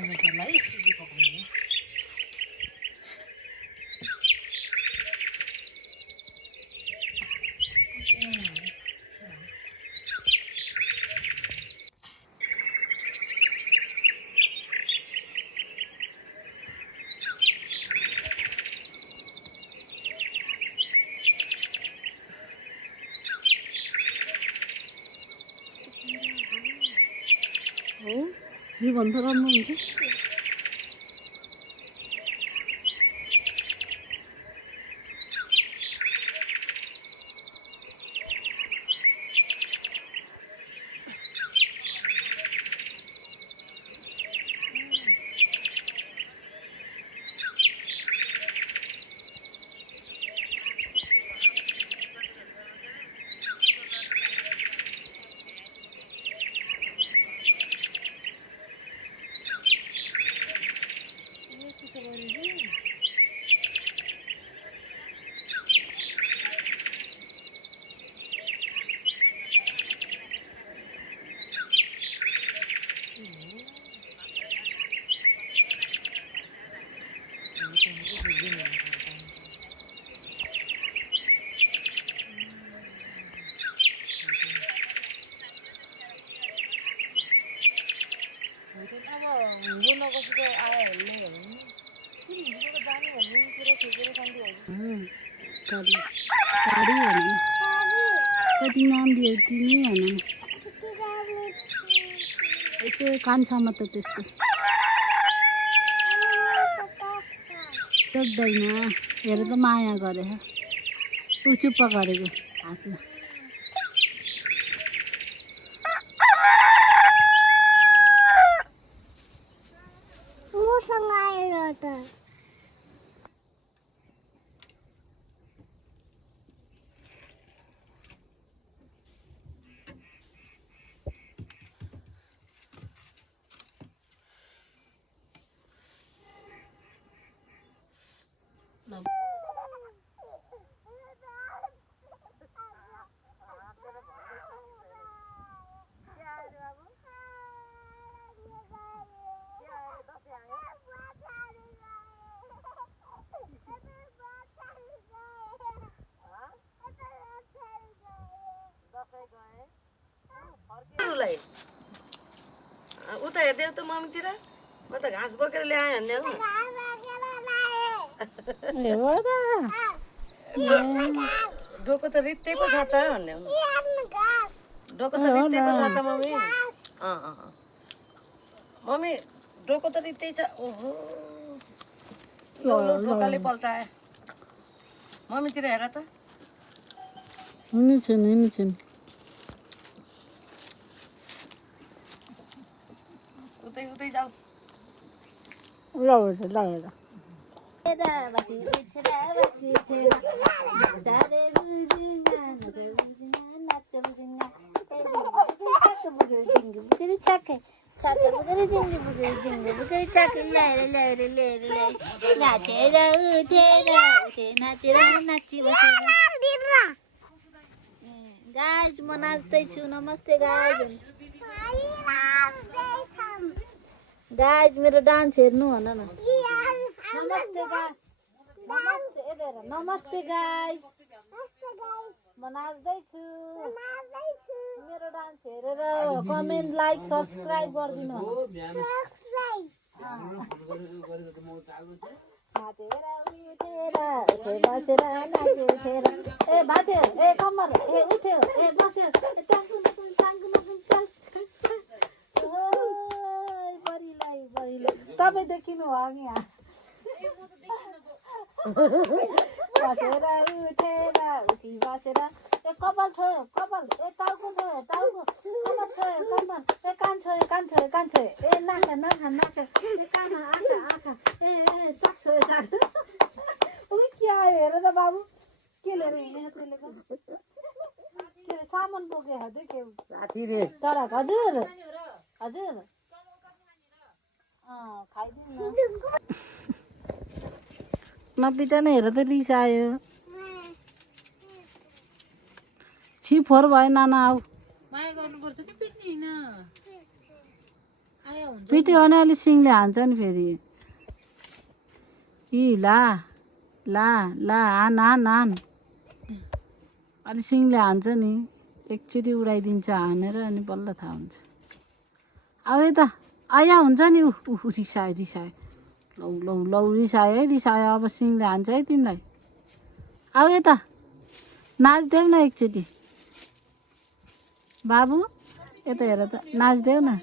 टमाटरलाई यसरी पकाउने हो यो भन्दा राम्रो हुन्छ कति नाम दियो तिमी भन यसो कान्छामा त त्यस्तो सक्दैन हेर त माया गरे ऊ चुप्पा गरेको हातमा उता हेर्दै त मम्मीतिर म त घाँस बोकेर ल्याएँ भन्ने डोको त रित्तै पो छ त भन्ने डोको त रित्तै पो छ त मम्मी मम्मी डोको त रित्तै छ ओहो डोकाले पल्टाए मम्मीतिर हेर त हुनेछन् उतै जाऊ गाइज म नाच्दैछु नमस्ते गाइज गाइज मेरो डान्स हेर्नु भन न नमस्ते गाइज नमस्ते गाइज म नाच्दैछु मेरो डान्स हेरेर कमेन्ट लाइक सब्सक्राइब गरिदिनु ए भाथ्यो ए कम्मर ए उठ्यो ए बस्यो तपाईँ देखिनु हो नि यहाँ बसेर उठेर उठी बसेर ए कपाल छोयो कपाल ए टाउको छोयो टाउको कमर छोयो कमर ए कान छोयो कान छोयो कान छोयो ए नाका नाका नाका ए कान आँखा आँखा ए साग छोयो साग के आयो हेर त बाबु के लिएर हिँडेको त्यसले के सामान बोकेको थियो के साथी रे तर हजुर हजुर खाइदिनु नपिटा नै हेर त रिस आयो छिफोर भयो नाना आऊ माया गर्नुपर्छ कि पिट्ने होइन आयो पिट्यो भने अलिक सिङले हान्छ नि फेरि ला ला ला हान हान हान अलिक सिङले हान्छ नि एकचोटि उडाइदिन्छ हानेर अनि बल्ल थाहा हुन्छ अब यता आया हुन्छ नि रिसायो रिसायो लौ लौ लौ रिसायो है रिसायो अब सिङले हान्छ है तिमीलाई अब यता नाच्देऊ न एकचोटि बाबु यता हेर त नाच्देऊ न